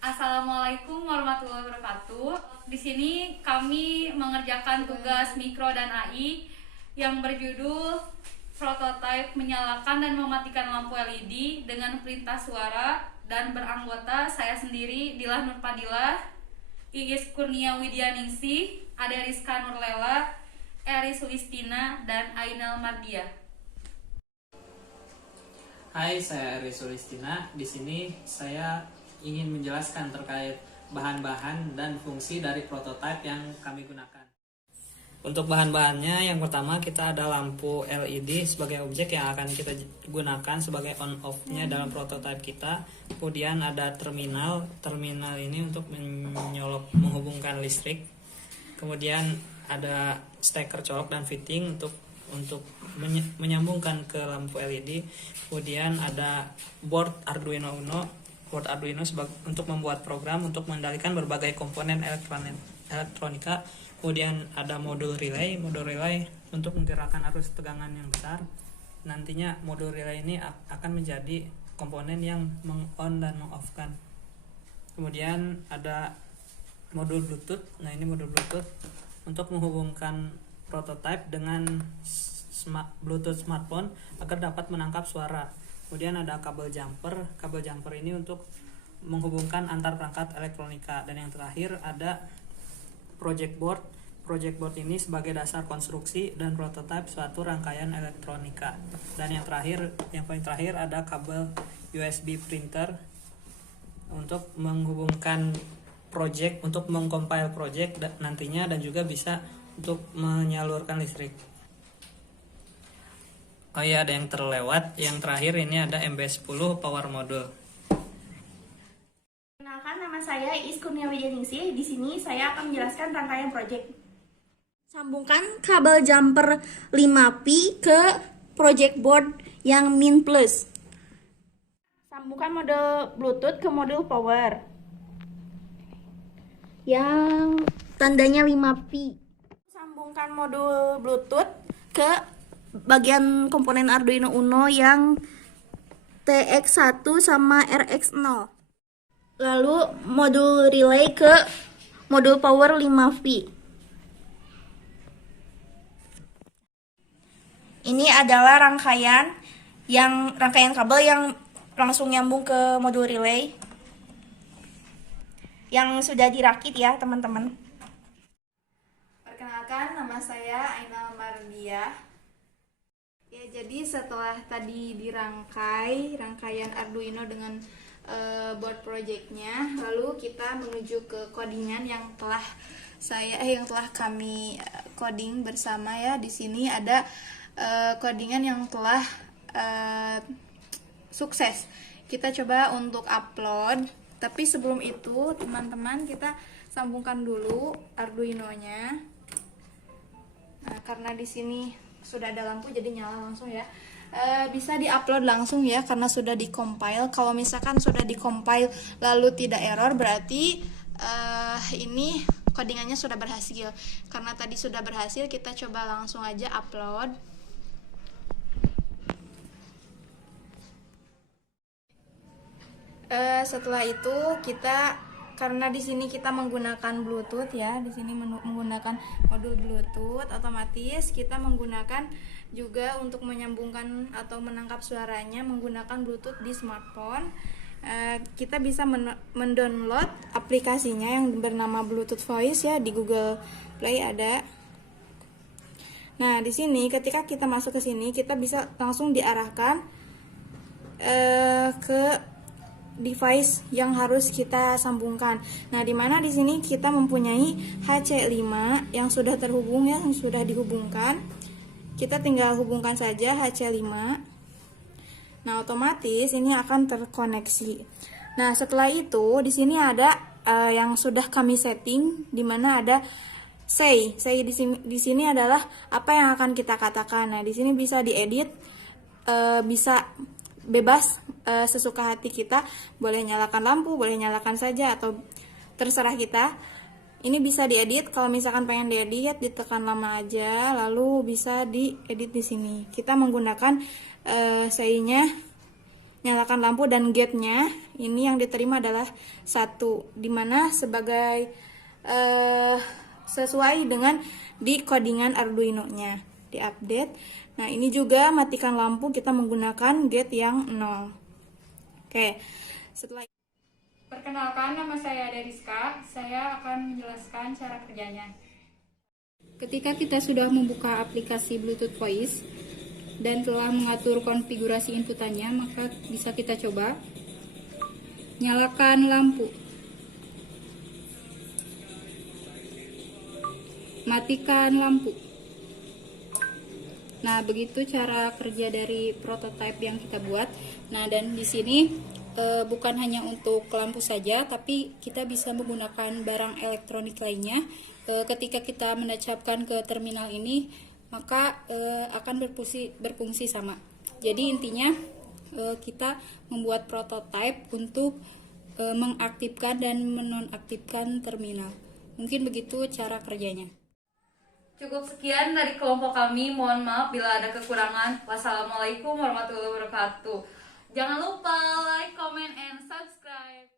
Assalamualaikum warahmatullahi wabarakatuh. Di sini kami mengerjakan tugas mikro dan AI yang berjudul prototipe menyalakan dan mematikan lampu LED dengan perintah suara dan beranggota saya sendiri Dilah Nurfadilah, Iis Kurnia Widianingsih, Ade Rizka Nurlela, Eri Sulistina, dan Ainal Mardia. Hai, saya Eri Sulistina. Di sini saya ingin menjelaskan terkait bahan-bahan dan fungsi dari prototipe yang kami gunakan. Untuk bahan-bahannya, yang pertama kita ada lampu LED sebagai objek yang akan kita gunakan sebagai on-off-nya dalam prototipe kita. Kemudian ada terminal ini untuk menghubungkan listrik. Kemudian ada steker colok dan fitting untuk menyambungkan ke lampu LED. Kemudian ada board Arduino untuk membuat program untuk mengendalikan berbagai komponen elektronika. Kemudian ada modul relay untuk menggerakkan arus tegangan yang besar. Nantinya modul relay ini akan menjadi komponen yang meng-on dan meng-off-kan. Kemudian ada modul Bluetooth. Nah, ini modul Bluetooth untuk menghubungkan prototipe dengan Bluetooth smartphone agar dapat menangkap suara. Kemudian ada kabel jumper ini untuk menghubungkan antar perangkat elektronika. Dan yang terakhir ada project board ini sebagai dasar konstruksi dan prototipe suatu rangkaian elektronika. Dan yang paling terakhir ada kabel USB printer untuk menghubungkan project, untuk mengcompile project nantinya, dan juga bisa untuk menyalurkan listrik. Oh iya, ada yang terlewat. Yang terakhir ini ada MB10 power module. Kenalkan, nama saya Iis Kurnia Widianingsih. Di sini saya akan menjelaskan rangkaian proyek. Sambungkan kabel jumper 5pi ke project board yang min plus. Sambungkan modul Bluetooth ke modul power yang tandanya 5pi. Sambungkan modul Bluetooth ke bagian komponen Arduino Uno yang TX1 sama RX0. Lalu modul relay ke modul power 5V. Ini adalah rangkaian kabel yang langsung nyambung ke modul relay yang sudah dirakit ya, teman-teman. Perkenalkan, nama saya Ainal Mardia. Ya, jadi setelah tadi rangkaian Arduino dengan board projectnya, lalu kita menuju ke codingan yang telah kami coding bersama ya. Di sini ada codingan yang telah sukses. Kita coba untuk upload, tapi sebelum itu teman-teman kita sambungkan dulu Arduino-nya. Nah, karena di sini sudah ada lampu jadi nyala langsung ya. Bisa diupload langsung ya karena sudah di-compile. Kalau misalkan sudah di-compile lalu tidak error, berarti ini codingannya sudah berhasil. Karena tadi sudah berhasil, kita coba langsung aja upload. Setelah itu karena di sini kita menggunakan Bluetooth ya, di sini menggunakan modul Bluetooth, otomatis kita menggunakan juga untuk menyambungkan atau menangkap suaranya menggunakan Bluetooth di smartphone. Kita bisa mendownload aplikasinya yang bernama Bluetooth Voice ya, di Google Play ada. Nah, di sini ketika kita masuk ke sini, kita bisa langsung diarahkan ke device yang harus kita sambungkan. Nah, di mana di sini kita mempunyai HC5 yang sudah terhubung ya, yang sudah dihubungkan. Kita tinggal hubungkan saja HC5. Nah, otomatis ini akan terkoneksi. Nah, setelah itu di sini ada yang sudah kami setting, di mana ada say di sini adalah apa yang akan kita katakan. Nah, di sini bisa diedit, bisa bebas sesuka hati kita, boleh nyalakan lampu, boleh nyalakan saja, atau terserah kita. Ini bisa diedit, kalau misalkan pengen diedit ditekan lama aja, lalu bisa diedit di sini. Kita menggunakan say-nya, nyalakan lampu, dan gate-nya ini yang diterima adalah 1, dimana sebagai sesuai dengan di codingan Arduino-nya diupdate. Nah, ini juga matikan lampu kita menggunakan gate yang 0. Oke, setelah Perkenalkan, nama saya Deriska. Saya akan menjelaskan cara kerjanya. Ketika kita sudah membuka aplikasi Bluetooth Voice dan telah mengatur konfigurasi inputannya, maka bisa kita coba. Nyalakan lampu. Matikan lampu. Nah, begitu cara kerja dari prototipe yang kita buat. Nah, dan di sini bukan hanya untuk lampu saja, tapi kita bisa menggunakan barang elektronik lainnya. Ketika kita menancapkan ke terminal ini, maka akan berfungsi sama. Jadi intinya kita membuat prototipe untuk mengaktifkan dan menonaktifkan terminal. Mungkin begitu cara kerjanya. Cukup sekian dari kelompok kami. Mohon maaf bila ada kekurangan. Wassalamualaikum warahmatullahi wabarakatuh. Jangan lupa like, comment, and subscribe.